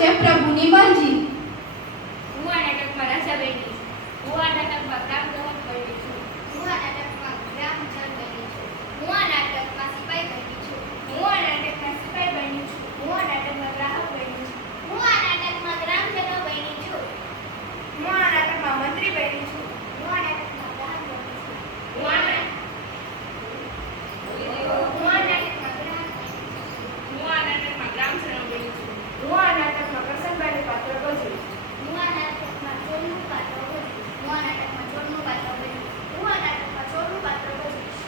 છે પ્રભુની મરજી. હું આ નાટકમાં રાજા બની છું. હું આ નાટકમાં ગ્રામ દહન બની છું. હું આ નાટકમાં ગ્રામજન બની છું. હું આ નાટકમાં સિપાઈ બની છું. હું આ નાટકમાં સિપાઈ બની છું. હું આ નાટકમાં ગ્રાહક બની છું. હું આ નાટકમાં ગ્રામજનો બની છું. હું આ નાટકમાં મંત્રી બની છું. હું આ નાટકમાં ગ્રાહક બની છું. હું આ નાટકમાં ગ્રામજનો બની છું. હું આ નાટકમાં કરસનભાઈનું પાત્ર ભજવું. હું આ નાટકમાં ચોરનું પાત્ર ભજવીશ. હું આ નાટકમાં ચોરનું પાત્ર ભજવીશ. હું આ નાટકમાં ચોરનું પાત્ર ભજવીશ.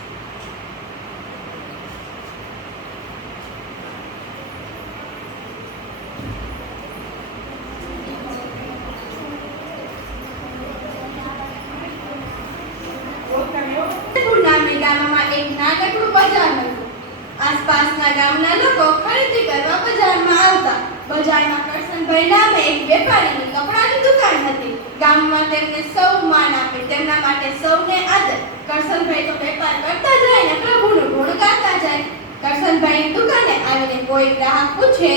નામે ગામમાં એક નાનકડું બજાર હતું. આસપાસના ગામના લોકો ખરીદી કરવા બજારમાં આવતા. બજારમાં કરસનભાઈ નામે એક વેપારીની કપડાની દુકાન હતી. ગામમાં તેમને સૌ માન આપે, તેમના માટે સૌને આદર. કરસનભાઈ તો વેપાર કરતા જાય ને પ્રભુનું ગુણ ગાતા જાય. કરસનભાઈની દુકાને આવીને કોઈ ગ્રાહક પૂછે,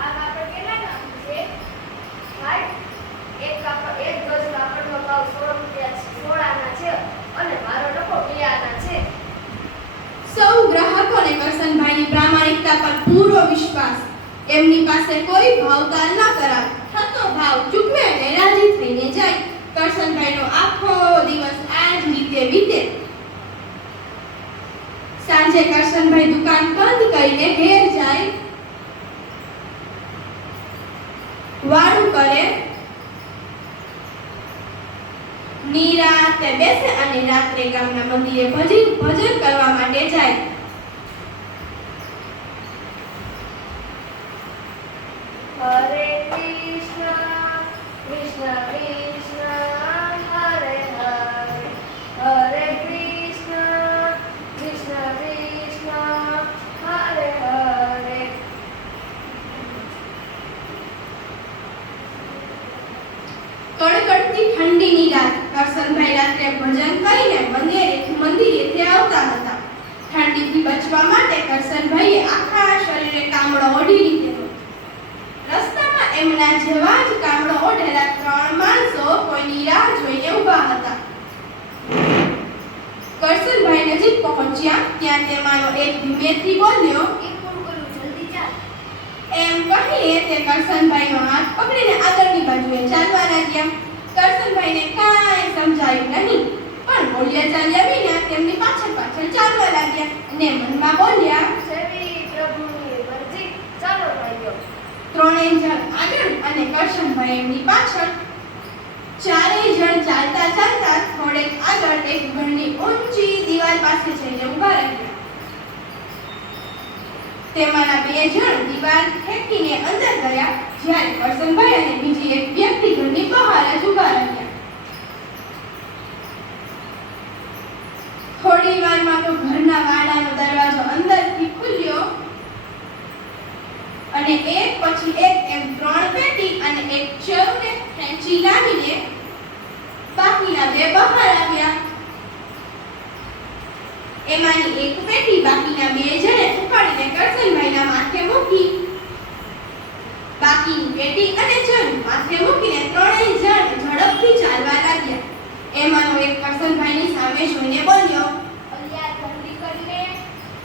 આ કાપડ કેટલાના છે? ભાઈ, એક ગજ કાપડનો ભાવ 16 રૂપિયા 16 આના છે અને મારો નફો 2 આના છે. સૌ ગ્રાહકોને કરસનભાઈની પ્રામાણિકતા પર પૂરો વિશ્વાસ. એમની પાસે કોઈ ભાવતાલ ન કરાવે, થતો ભાવ ચૂકવે અને રાજી થઈને જાય. કરસનભાઈનો આખો દિવસ આ જ રીતે વીતે. સાંજે કરસનભાઈ દુકાન બંધ કરીને ઘેર જાય, વાળું કરે, નિરાતે બેસે અને રાત્રે ગામના મંદિરે ભજન કરવા માટે જાય. હરે કૃષ્ણ કૃષ્ણ કૃષ્ણ હરે હરે હરે કૃષ્ણ કૃષ્ણ કૃષ્ણ હરે હરે. કડકડતી ઠંડીની રાત. કરસનભાઈ રાત્રે ભજન કરીને મંદિરેથી આવતા હતા. ઠંડીથી બચવા માટે કરસનભાઈએ આખા શરીરે કામળો ઓઢી લીધેલો. રસ્તામાં એમના જેવા જ કામળો ઓઢેલા 3 માણસો કોઈની રાહ જોઈને ઊભા હતા. કરસનભાઈ નજીક પહોંચ્યા ત્યાં તેમાંનો એક ધીમેથી બોલ્યો, એક કુરકુરું જલ્દી ચાલ. એમ કહીને તે કરસનભાઈનો હાથ પકડીને આગળની બાજુએ ચાલવા લાગ્યા. કરસનભાઈને કાંઈ સમજાયું નહીં, પણ બોલ્યા ચાલ્યા વિના તેમની પાછળ ચાલવા લાગ્યા અને મનમાં બોલ્યા, જેવી પ્રભુની મરજી. ચાલો ભાઈઓ. 3 જણ આગળ અને કરસનભાઈ એમની પાછળ. 4 જણ ચાલતા ચાલતા થોડેક આગળ એક ઘરની ઊંચી દિવાલ પાસે જઈને ઊભા રહ્યા. તેમાંના 2 જણ દિવાલ ઠેકીને અંદર ગયા, જ્યારે કરસનભાઈ અને બીજી એક વ્યક્તિ ઘરની બહાર જ ઊભા રહ્યા. થોડી વારમાં તો ઘરના વાડાનો દરવાજો અંદરથી ખુલ્યો અને એક પછી એક એમ 3 પેટી અને એક ચરને ખેંચી લાવીને બાકીના 2 બહાર આવ્યા. એમાંની એક પેટી બાકીના 2 જણે ઉપાડીને કરસનભાઈના માથે મૂકી. બાકીની પેટી અને ચર માથે મૂકીને 3 જણ ઝડપથી ચાલવા લાગ્યા. એમાંનો એક કરસનભાઈની સામે જોઈને બોલ્યો, અલિયા જલ્દી કરીને.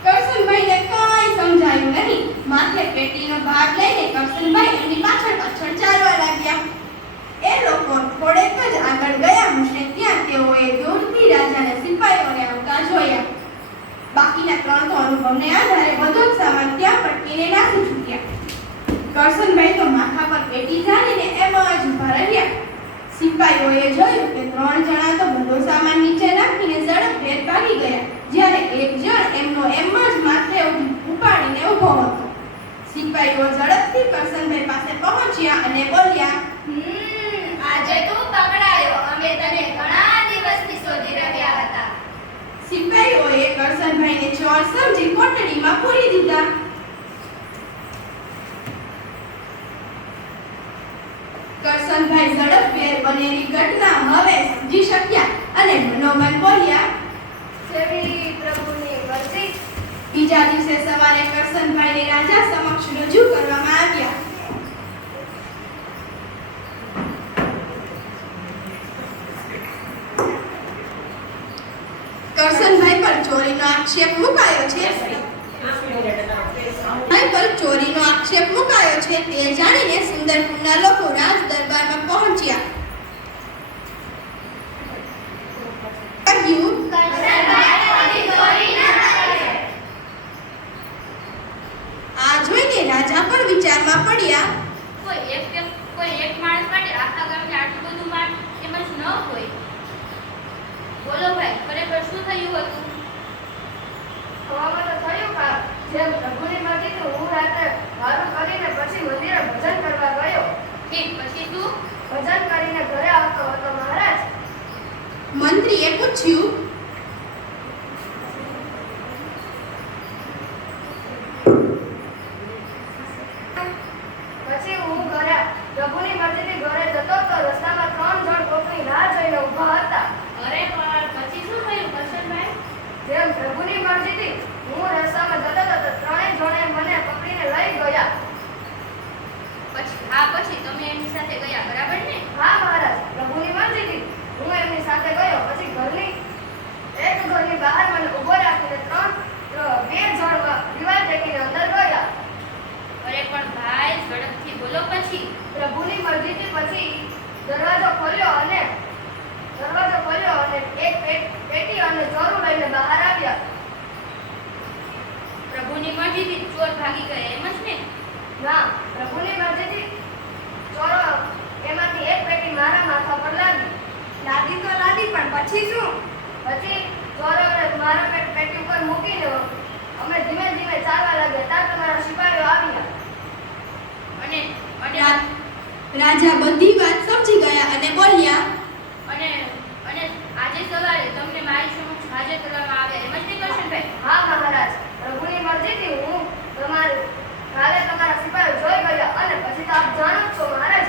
કરસનભાઈને કાંઈ સમજાયું નહીં. માથે પેટીનો ભાર લઈને કરસનભાઈ એમની પાછળ ચાલવા લાગ્યા. એ લોકો થોડેક જ આગળ ગયા હશે ત્યાં તેઓએ દૂરથી રાજાના સિપાહીઓને આવતા જોયા. બાકીના 3 તો અનુભવને આધારે બધો જ સામાન ત્યાં પટકીને નાસી છૂટ્યા. કરસનભાઈ તો માથા પર પેટી જાણીને એમ જ ઊભા રહ્યા. સિપાહીઓએ જોયું કે 3 જણા તો બધો સામાન નીચે નાખીને ઝડપભેર ભાગી ગયા, જ્યારે એક જણ એમનો એમ જ માથે ઉપાડીને ઊભો હતો. સિપાહીઓ ઝડપથી કરસનભાઈ પાસે પહોંચ્યા અને બોલ્યા, આજે તું પકડાયો. અમે તને ઘણા દિવસથી શોધી રહ્યા હતા. સિપાહીઓએ કરસનભાઈને ચોર સમજી કોટડીમાં પૂરી દીધા. કરસનભાઈ ઝડપભેર બનેલી ઘટના હવે સમજી શક્યા અને મનોમન બોલ્યા, જેવી પ્રભુની મરજી. બીજા દિવસે સવારે કરસનભાઈને રાજા સમક્ષ રજૂ કરવામાં આવ્યા. ચોરીનો આક્ષેપ મુકાયો છે? પર ચોરીનો આક્ષેપ મુકાયો છે તે જાણીને સુંદરપુરના લોકો રાજ દરબારમાં પહોંચ્યા. કહ્યું, આ જોઈને રાજા પણ વિચારમાં પડ્યા. કોઈ એક માણસ માટે આખા ગામને આટલું બધું માન એમ જ ન હોય. બોલો ભાઈ, ખરેખર શું થયું હતું? હવામાં તો થયું કામ. જેમ પ્રભુની મરજીથી હું રાત્રે વારું કરીને પછી મંદિરે ભજન કરવા ગયો. ઠીક, પછી શું? ભજન કરીને ઘરે આવતો હતો મહારાજ. મંત્રીએ પૂછ્યું, પછી હું ઘરે પ્રભુની મરજીથી ઘરે જતો તો રસ્તામાં 3 જણ કોકની રાહ જોઈને ઊભા હતા. અરે પણ પછી શું થયું કરશનભાઈ? જેમ પ્રભુની મરજીથી હું રસ્તામાં જતો હતો તો 3 જણે મને પકડીને લઈ ગયા. પછી તમે એમની સાથે ગયા, બરાબર ને? હા મહારાજ, પ્રભુની મરજીથી હું એમની સાથે ગયો. પછી ઘરની બહાર મને ઊભો રાખીને 2 જણ દિવાલ ટેકીને અંદર ગયા. અરે પણ ભાઈ, ઝડપથી બોલો. પછી પ્રભુની મરજીથી પછી દરવાજો ખોલ્યો અને એક પેટી અને ચોરું લઈને બહાર આવ્યા. પ્રભુની મરજીથી ચોર ભાગી ગયા, એમ જ ને? ના, પ્રભુની મરજીથી ચોરો એમાંથી એક પેટી મારા માથા પર લાગી. લાદી પણ પછી શું? પછી ચોરોએ મારા પેટી ઉપર મૂકીને અમે ધીમે ધીમે ચાલવા લાગ્યા. ત્યાં તમારા સિપાહીઓ આવ્યા. અને રાજા બધી વાત સમજી ગયા અને બોલ્યા, અને આજે સવારે તમને મારી સમક્ષ હાજર કરવામાં આવ્યા, એમ જ ને કરશનભાઈ? હા મહારાજ, પ્રભુની મરજીથી હું કાલે તમારા સિપાહીઓ જોઈ ગયા. અને પછી તો આપ જાણો જ છો મહારાજ,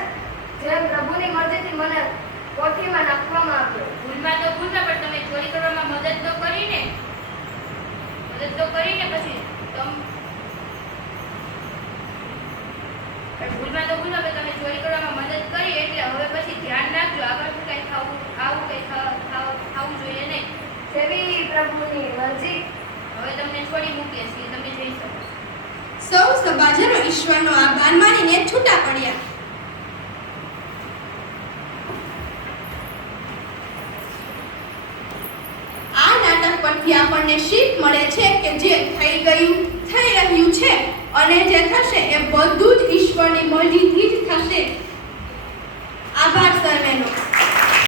જેમ પ્રભુની મરજીથી મને કોઠીમાં નાખવામાં આવ્યો. ભૂલમાં પણ તમે ચોરી કરવામાં મદદ તો કરીને પછી ભૂલમાં તમે ચોરી કરવામાં મદદ કરી, એટલે હવે પછી ધ્યાન રાખજો, આગળ કઈ ખાવું જોઈએ નહીં. જેવી પ્રભુની મરજી. હવે તમને છોડી મૂકીએ છીએ, તમે જઈ શકો. સૌ સભાજનો ઈશ્વરનો આભાર માનીને છૂટા પડ્યા. આ નાટક પરથી આપણને શીખ મળે છે કે જે થઈ રહ્યું છે અને જે થશે એ બધું જ ઈશ્વરની મરજીથી જ થશે.